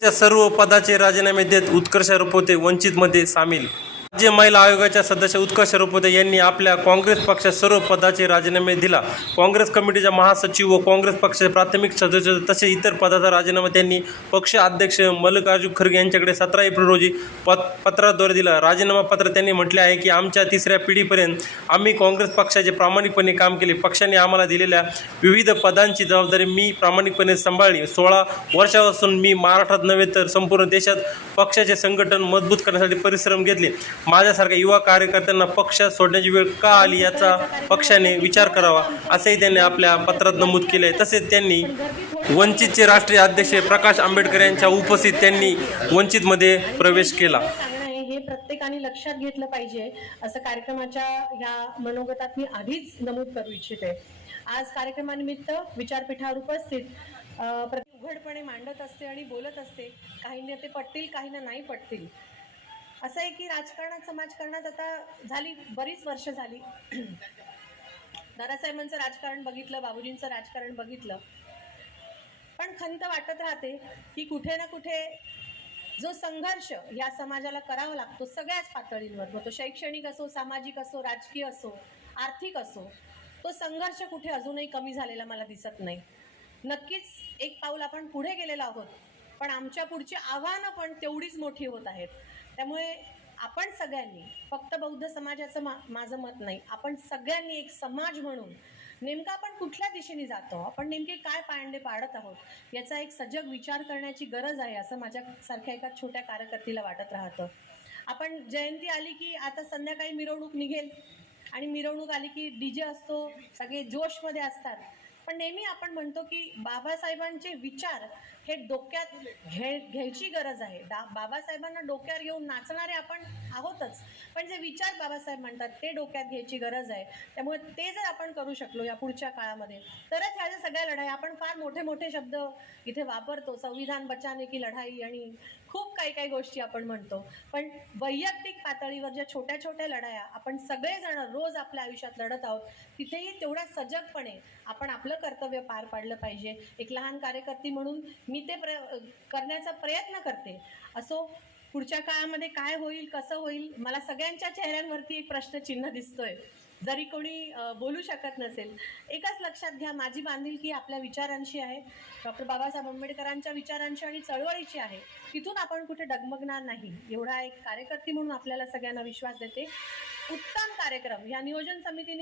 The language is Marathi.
त्या सर्व पदाचे राजीनामे देत उत्कर्ष होते. वंचितमध्ये सामील राज्य महिला आयोगाच्या सदस्य उत्कर्ष रुपवते यांनी आपल्या काँग्रेस पक्षात सर्व पदाचे राजीनामे दिला. काँग्रेस कमिटीच्या महासचिव व काँग्रेस पक्षाचे प्राथमिक सदस्य तसेच इतर पदाचा राजीनामा त्यांनी पक्ष अध्यक्ष मल्लिकार्जुन खरगे यांच्याकडे सतरा एप्रिल रोजी पत पत्राद्वारे दिला. राजीनामा पत्र त्यांनी म्हटले आहे की आमच्या तिसऱ्या पिढीपर्यंत आम्ही काँग्रेस पक्षाचे प्रामाणिकपणे काम केले. पक्षाने आम्हाला दिलेल्या विविध पदांची जबाबदारी मी प्रामाणिकपणे सांभाळली. सोळा वर्षापासून मी महाराष्ट्रात नव्हे तर संपूर्ण देशात पक्षाचे संघटन मजबूत करण्यासाठी परिश्रम घेतले. माझ्यासारख्या युवा कार्यकर्त्यांना पक्ष सोडण्याची वेळ का आली याचा पक्षाने विचार करावा असंही त्यांनी आपल्या पत्रात नमूद केले आहे तसेच त्यांनी वंचितचे राष्ट्रीय अध्यक्ष प्रकाश आंबेडकर यांच्या उपस्थित त्यांनी वंचितमध्ये प्रवेश केला. आहे हे प्रत्येकाने लक्षात घेतलं पाहिजे असं कार्यक्रमाच्या ह्या मनोगतात मी आधीच नमूद करू इच्छिते. आज कार्यक्रमानिमित्त विचारपीठावर उपस्थित उघडपणे मांडत असते आणि बोलत असते. काहींना ते पटतील काहींना नाही पटतील. असं आहे की राजकारणात समाजकारणात आता झाली बरीच वर्ष झाली. दादासाहेबांचं राजकारण बघितलं बाबूजींचं राजकारण बघितलं. पण खंत वाटत राहते की कुठे ना कुठे जो संघर्ष या समाजाला करावा लागतो सगळ्याच पातळींवर. मग तो शैक्षणिक असो सामाजिक असो राजकीय असो आर्थिक असो तो संघर्ष कुठे अजूनही कमी झालेला मला दिसत नाही. नक्कीच एक पाऊल आपण पुढे गेलेलो आहोत. पण आमच्या पुढची आव्हानं पण तेवढीच मोठी होत आहेत. त्यामुळे आपण सगळ्यांनी फक्त बौद्ध समाजाचं मा माझं मत नाही आपण सगळ्यांनी एक समाज म्हणून नेमकं आपण कुठल्या दिशेने जातो आपण नेमके काय पायंडे पाडत आहोत याचा एक सजग विचार करण्याची गरज आहे असं माझ्यासारख्या एका छोट्या कार्यकर्तीला वाटत राहतं. आपण जयंती आली की आता संध्याकाळी मिरवणूक निघेल आणि मिरवणूक आली की डी जे असतो सगळे जोशमध्ये असतात. पण नेहमी आपण म्हणतो की बाबासाहेबांचे विचार हे डोक्यात घे घ्यायची गरज आहे. दा बाबासाहेबांना डोक्यावर घेऊन नाचणारे आपण आहोतच. जे विचार बाबासाहेब म्हणतात ते डोक्यात घ्यायची गरज आहे. त्यामुळे ते जर आपण करू शकलो या पुढच्या काळामध्ये तरच ह्या ज्या सगळ्या लढाई आपण फार मोठे मोठे शब्द इथे वापरतो संविधान बचाने की लढाई आणि खूप काही काही गोष्टी आपण म्हणतो. पण वैयक्तिक पातळीवर ज्या छोट्या छोट्या लढाया आपण सगळेजण रोज आपल्या आयुष्यात लढत आहोत तिथेही तेवढ्या सजगपणे आपण आपलं कर्तव्य पार पाडलं पाहिजे. एक लहान कार्यकर्ती म्हणून मी ते प्र करण्याचा प्रयत्न करते. असो पुढच्या काळामध्ये काय होईल कसं होईल मला सगळ्यांच्या चेहऱ्यांवरती एक प्रश्नचिन्ह दिसतोय. जरी कोणी बोलू शकत नसेल. एकच लक्षात घ्या माझी बांधिलकी आपल्या विचारांशी आहे. डॉक्टर बाबासाहेब आंबेडकरांच्या विचारांशी आणि चळवळीची आहे. तिथून आपण कुठे डगमगणार नाही. एवढा एक कार्यकर्ती म्हणून आपल्याला सगळ्यांना विश्वास देते. उत्तम कार्यक्रम. या नियोजन समितीने